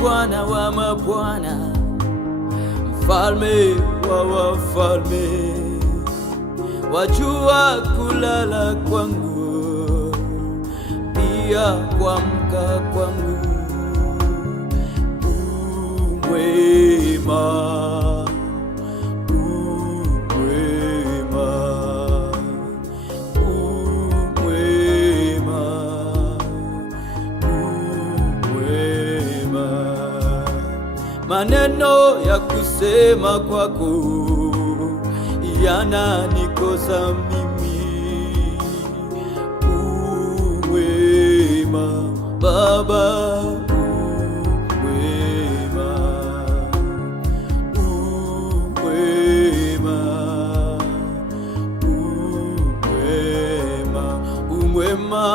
Bwana wa mabwana, mfalme wa wafalme. Wajua kulala kwangu, pia kuamka kwangu. Umwema, umwema, umwema, umwema. Maneno ya kusema kwako yananikosa mimi. Umwema Baba, umwema, umwema, umwema, umwema.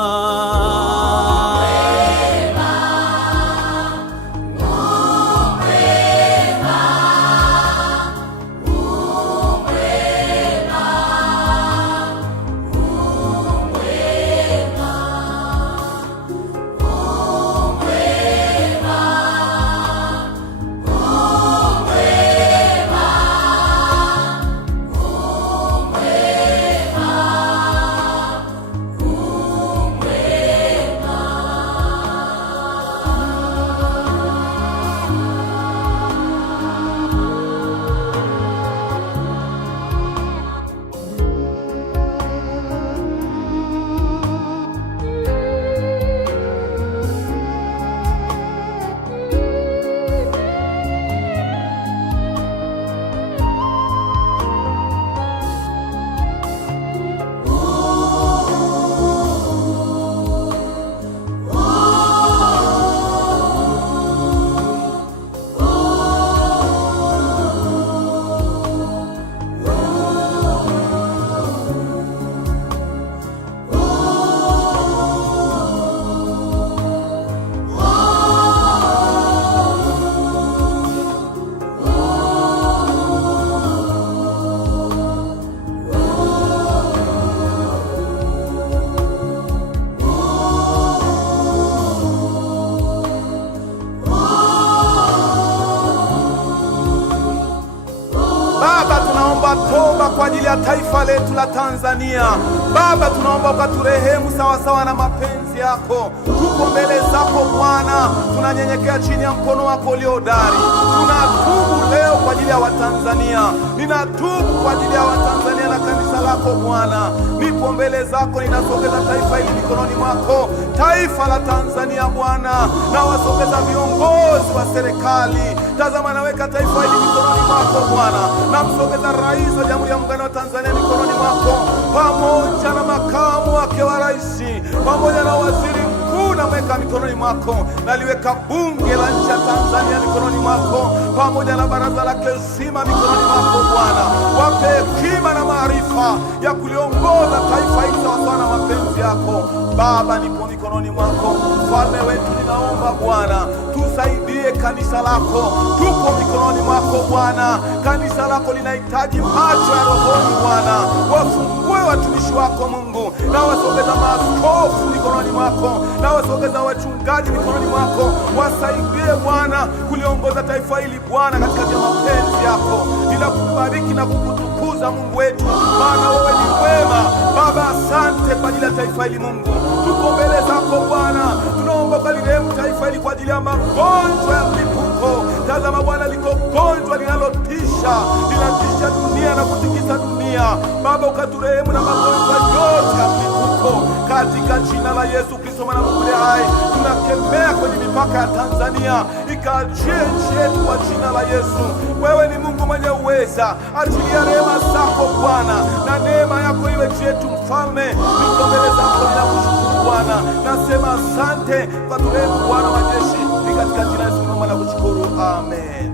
Toba kwa ajili ya taifa letu la Tanzania. Baba, tunaomba ukaturehemu sawa sawa na mapenzi yako. Tuko mbele zako Bwana, tunanyenyekea chini ya mkono wako uliodari. Tunatubu leo kwa ajili ya Watanzania. Ninatubu kwa ajili ya Watanzania na kanisa lako Bwana. Nipo mbele zako, ninasogeza taifa hili mikononi mwako, taifa la Tanzania Bwana, na wasogeza viongozi wa serikali. Tazama, naweka taifa hili mikononi mwako Bwana, na msogeza rais wa Jamhuri ya Muungano wa Tanzania mikononi mwako, pamoja na makamu wake wa rais, pamoja na waziri mkuu, naweka mikononi mwako. Naliweka bunge la nchi ya Tanzania mikononi mwako, pamoja na baraza lake zima mikononi mwako Bwana. Wape hekima na maarifa ya kuliongoza taifa hili sawasawa na mapenzi yako. Baba, nipo mikononi mwako. Mfalme wetu, ninaomba Bwana, tusaidie kanisa lako. Tupo mikononi mwako Bwana. Kanisa lako linahitaji macho ya rohoni Bwana. Wafungue watumishi wako Mungu, na wasogeza maaskofu mikononi mwako, na wasogeza wachungaji mikononi mwako. Wasaidie Bwana kuliongoza taifa hili Bwana katika mapenzi yako. Ninakubariki na kukutukuza Mungu wetu, maana wewe ni mwema. Baba, asante kwa ajili ya taifa hili Mungu. Tuko mbele zako Bwana, tunaomba kalirehemu taifa hili kwa ajili ya magonjwa ya mlipuko. Tazama Bwana, liko gonjwa linalotisha, linatisha dunia na kutikisa dunia. Baba, ukaturehemu na magonjwa yote ya mlipuko katika jina la Yesu Kristo mwana wa Mungu hai. Tunakemea kwenye mipaka ya Tanzania, ikaachie nchi yetu kwa jina la Yesu. Wewe ni Mungu mwenye uweza. Achilia rehema zako Bwana, na neema yako iwe yetu Mfalme. Niko mbele zako, ninakushukuru Bwana. Nasema asante kwa turehemu Bwana wa majeshi, ni katika jina la Yesu nakushukuru. Amen.